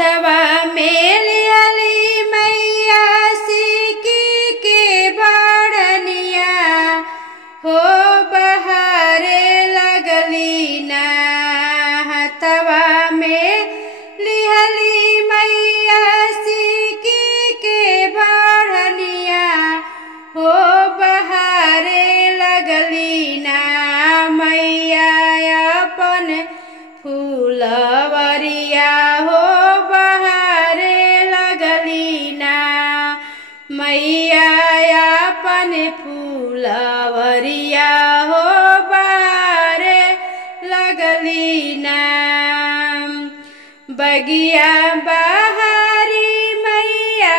हथवा में लिहली मैया सीकी के बड़निया हो बहारे लगली ना। हथवा में लिहली मैया सीकी के बड़निया हो बहारे लगली ना। मैया अपन फूलवरिया हो बहारे लगली ना। मैया अपन फूलवरिया हो बहारे लगली ना। बगिया बहारी मैया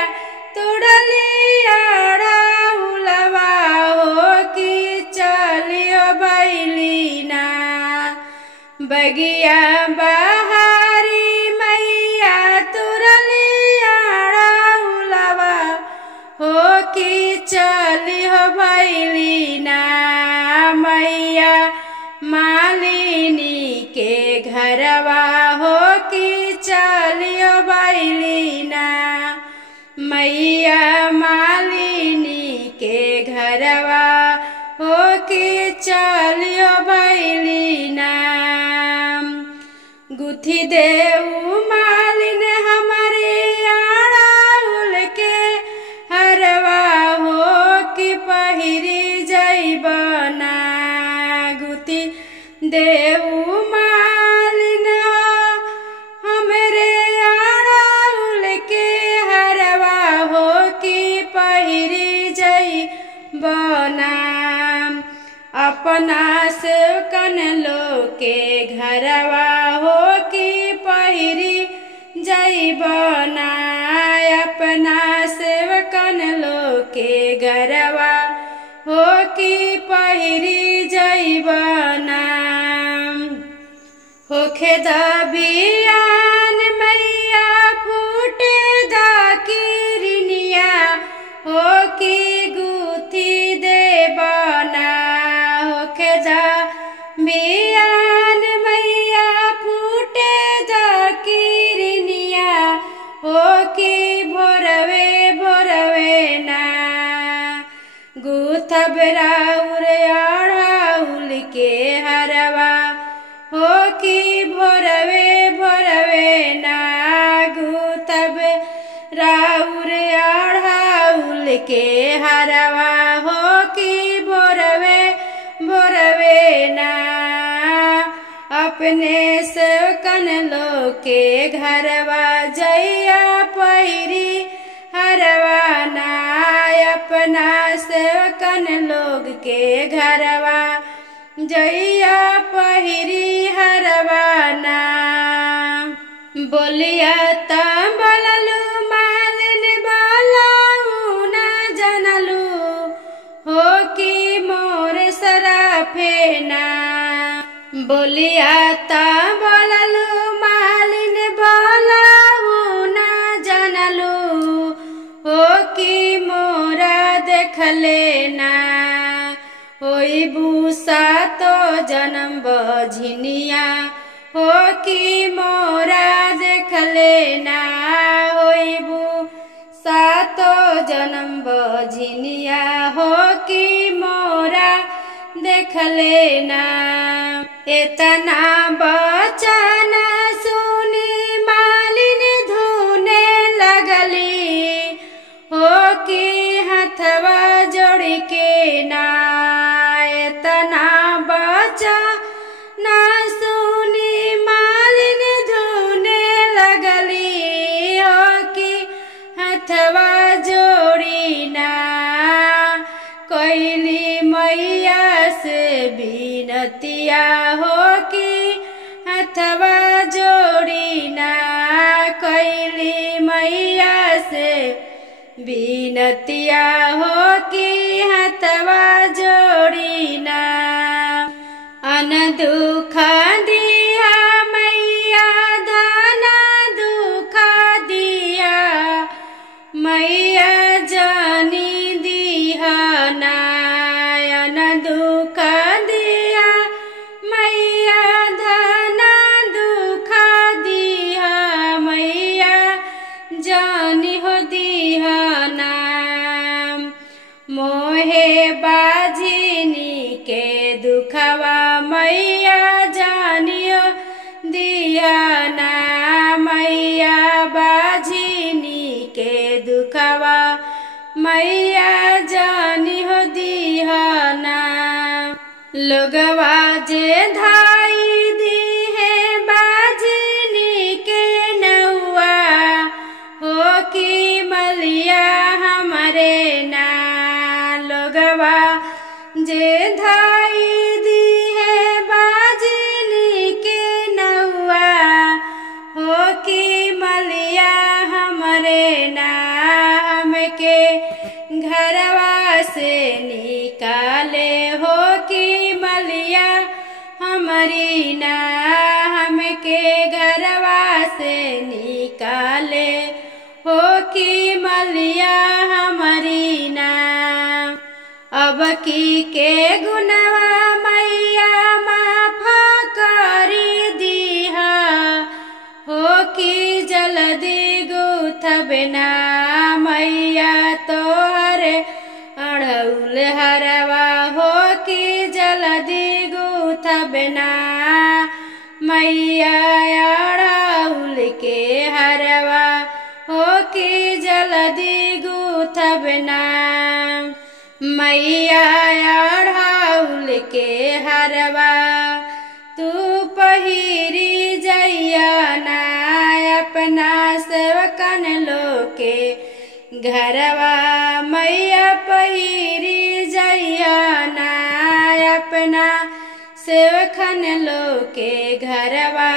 तोड़ली अड़हुलवा हो कि चलियो बैली ना। बगिया बहारी मैया तोड़ली अड़हुलवा हो कि चलियो बैली ना। मैया मालिनी के घरवा हो कि चलियो बैली ना। मैया मालिनी के घरवा हो कि चलियो बैली ना। गुथी देऊ मालिन हमारे अड़हुल के हरवा हो कि पहिरी जइबना। गुथी देऊ मालिन हमरे अड़हुल के हरवा हो कि पहिरी जइबना। अपना सेवकन लो के घरवा हो कि पहिरी जइबना। अपना सेवकन लो के घरवा हो कि पहिरी जइबना। होखे दबियान मैया फूटे दा किरनिया हो कि गुथी देबना। होखे दबियान मैया फूटे दा किरनिया हो कि भोरवे भोरवे ना। गुथब राउर अड़हुल के हरवा हो कि भोरवे भोरवे ना। गुथब राउर अड़हुल के हरवा हो कि भोरवे भोरवे ना। अपने सेवकन लो के घरवा जइया पहिरी हरवा ना। अपना सेवकन लोग के घरवा जइया पहिरी हरवा ना। बोलिया त बोललू मालिन बोलाऊ ना जानलू हो कि मोर सराफे ना। बोलिया त बोललू मालिन बोलाऊ ना जानलू हो कि मोरा देखले ना। होई बूसा तो जन्म बझनिया हो कि मोरा देखले ना। होई बूसा तो जन्म बझनिया हो कि मोरा देखले ना। इतना बचन सुनी मालिन धुने लगली हो कि हथवा जोड़ के ना। इतना बचन सुनी मालिन धुने लगली हो कि हथवा जोड़ी ना। कैली मैया से बिनतिया हो कि हथवा जोड़ी ना। कैली मैया से बिनतिया हो कि हथवा जोड़ी ना। अन दुख दिया मैया धना दुख दिया मैया जानी दिया नायन दुख दिया मैया धना दुख दिया मैया मैया जानी हो दीहना। लोगवा जे धाई दी है बाजनी के नौआ हो कि मलिया हमारे ना। लोगवा जे धाई दी है बाजनी के नौआ हो कि मलिया हमारे ना। हमके घरवा से निकाले हो कि मलिया हमारी ना। हमके घरवा से निकाले हो कि मलिया हमारी ना। अब की के गुनवा मैया माफ करी दीहा हो कि जल्दी गुथबना। मैया तोहरे अड़ौल हरवा हो कि जल्दी गुथबना। मैया अड़ौल के हरवा हो कि जल्दी गुथबना। मैया अड़ौल के हरवा तू पहिरी जइया ना। अपना सेवकन लोके घरवा मैया पहिरी जइया ना। अपना सेवकन लोके घरवा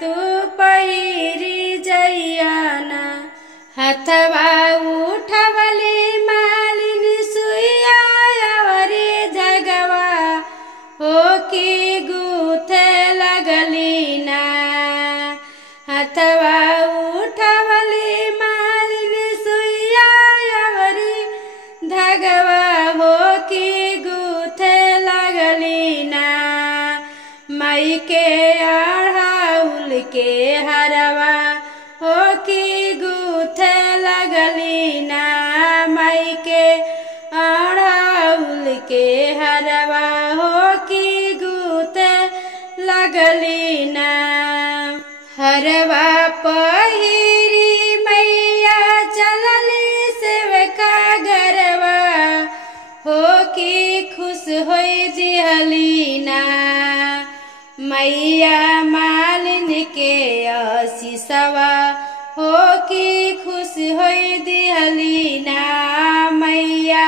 तू पहिरी जइया ना। हथवा उठवली मालिन सुइया अवरी जगवा हो कि गूथे लगली ना। हथवा उठवली मालिन सुइया अवरी धगवा हो कि गूथे लगली ना। माई के अड़ौल के हरवा हो कि गूथे लगली ना। माई के अड़ौल के हरवा हो कि गूथे लगली ना। हरवा पहिरी मैया चलली सेवका घरवा हो कि खुश होई दिहली ना। मैया मालिन के आशीषवा हो कि खुश होई दिहली ना। मैया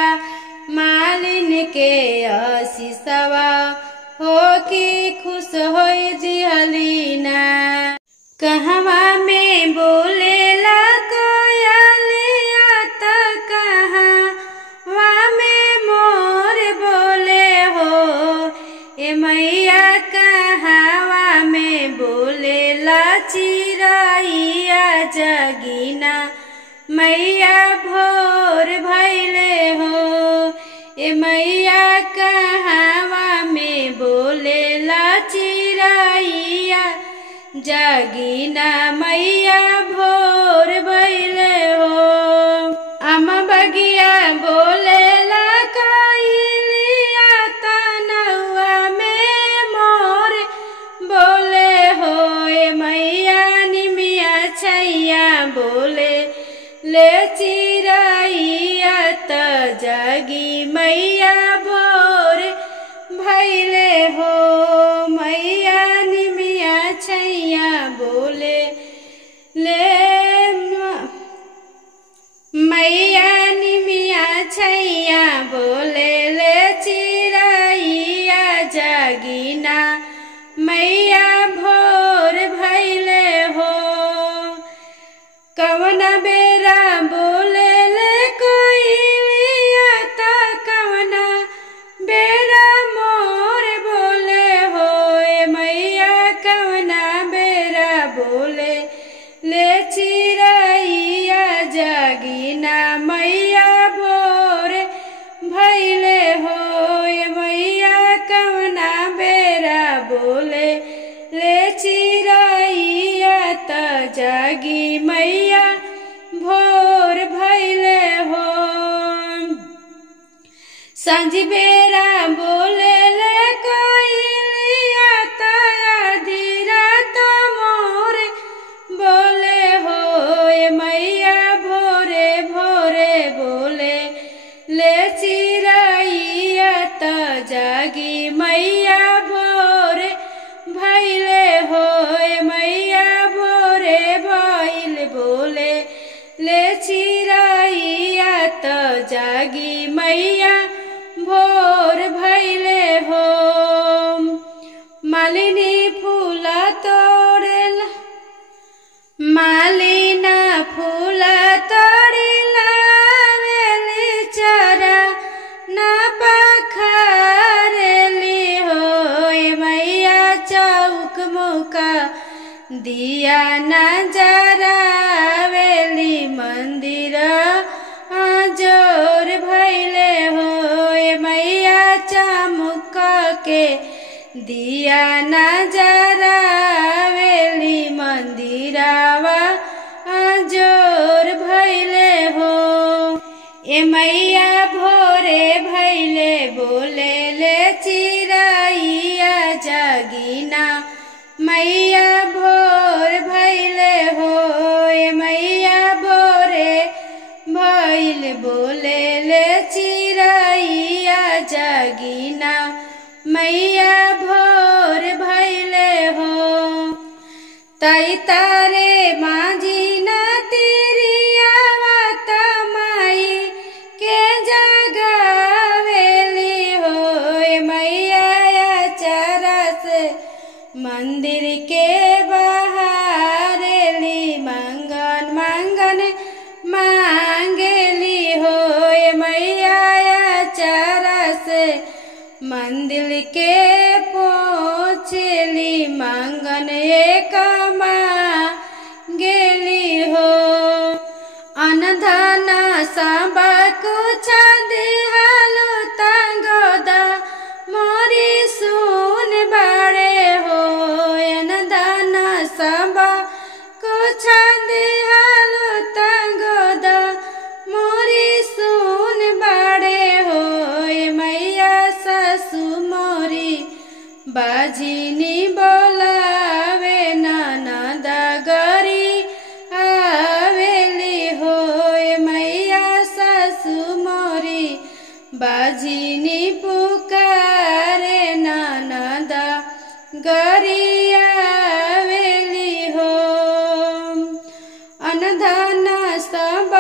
मालिन के आशीषवा हो कि खुश होई दिहली ना। कहवा में बोलेला कोयलिया त कहवा में मोर बोले हो। ए मैया कहवा में बोलेला चिरैया जगीना। मैया भोर भइले हो। ए मैया कहवा में बोलेला चिरैया जगीना। मैया भोर भइले हो। अम बगिया बोलेला कोयलिया त नौआ में मोर बोले हो। ए मैया निमिया छैया बोले ले चिरैया त जगी। मैया भोर भइले हो। मैया निमिया छैया बोले ले मैया निमिया छैया बोले ले चिरैया जगीना। मैया भोर भइले हो। कवन बेरा बोले ले कोयलिया त कवन बेरा मोर बोले हो। ए मैया कवना बेरा बोले ले चिरैया जगीना। मैया भोर भइले हो। ए मैया कवना बेरा बोले ले चिरैया त जगी। मैया भोर भइले हो। सांझ बेरा बोले ले कोयलिया त आधी रात मोर बोले हो। ए मैया भोरे भोरे बोले मालिना फूल तोड़ी लावेली चरा ना पखारेली हो मैया चौक मुका दिया ना जरावेली मंदिर जोर भैले हो मैया चमुक के दिया ना जरावेली मंदिरवा जोर भैले हो मैया भोरे भैले बोले ले चिड़ैया जागिना मैया भोर भैले हो मैया भोरे भैल बोले ले चिड़ैया जागिना मैया भोर भैले हो तई तारे माझी ना तेरिया माई के जगावेली हो मैया चरा से मंदिर के बहारेली मंगन मंगन मांगेली हो मैया चरा से मंदिर के पहुँचली मंगन एक मांगेली हो अनधन सब कुछ दिहालो तंगोदा मोरी सुन बड़े हो अनधन सब कुछ दिहालो तंगोदा मोरी सुन बड़े हो मैया ससु मोरी बाजिनी बोलावे ननद गरी आवेली हो मैया ससु मोरी बाजिनी पुकारे ननद गरी आवेली हो अनधन सब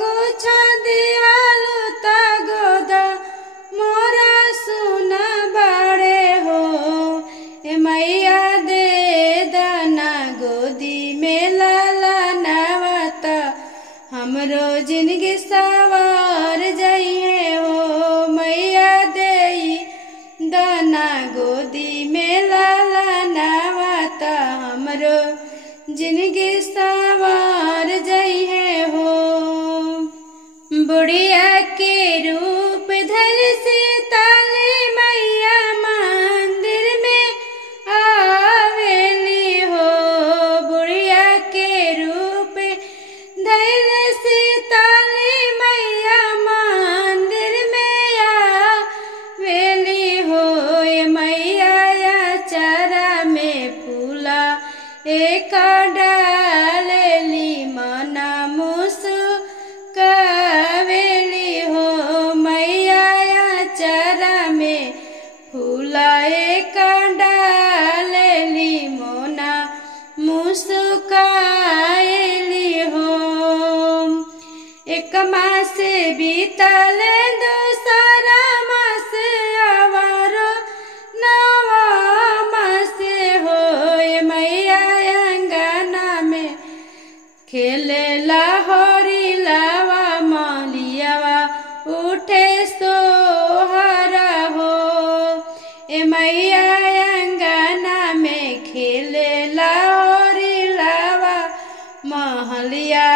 कुछ दियालु तगोदा मोरा सुन बड़े हो मैया दे दाना गोदी में लाला नवाता हमरो जिंदगी सवार जाइए हो मैया दे दाना गोदी में लाला नवाता हमरो जिंदगी सवार जाइए हो बुढ़िया के रूप धर से ताले मैया मंदिर में आवेली हो बुढ़िया के रूप धर से ताले मैया मंदिर में आवेली हो मैया चरा में फूला एक डालेली मना मुस्कावेली हो मैया चरा में फूला एक डालेली मोना मुस्काएली हो एक मास बीतल दूसरा मास आवारो नवा मास हो मैया अंगना में खेले लाहौरी लावा मालियावा उठे सोहरा हो मैया अंगना में खेले लाहौरी लावा महलिया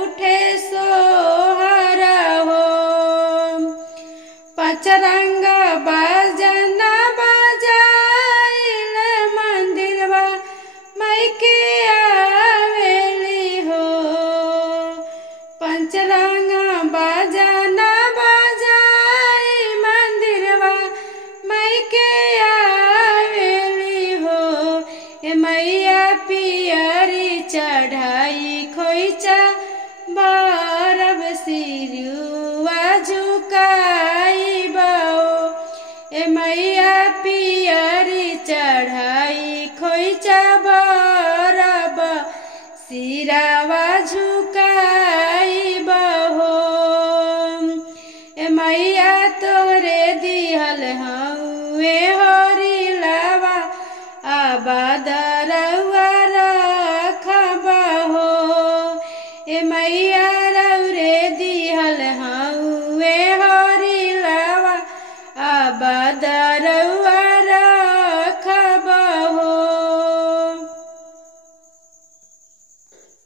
उठे सोहरा हो पचरंग बाजना बाजाइल मंदिरवा मैके आवेली हो पंचरंग बाजना बाजाई मंदिरवा मैके आवेली हो मैया पियरी चढ़ाई खोइचा बारब सिरुआ झुकाई बाओ मैया पियरी चढ़ाई खोइचा बारब सिरावा झुकाई बहो मैया तोरे दिहल हउए होरी लावा आबाद रउआ रखबहो। ए मैया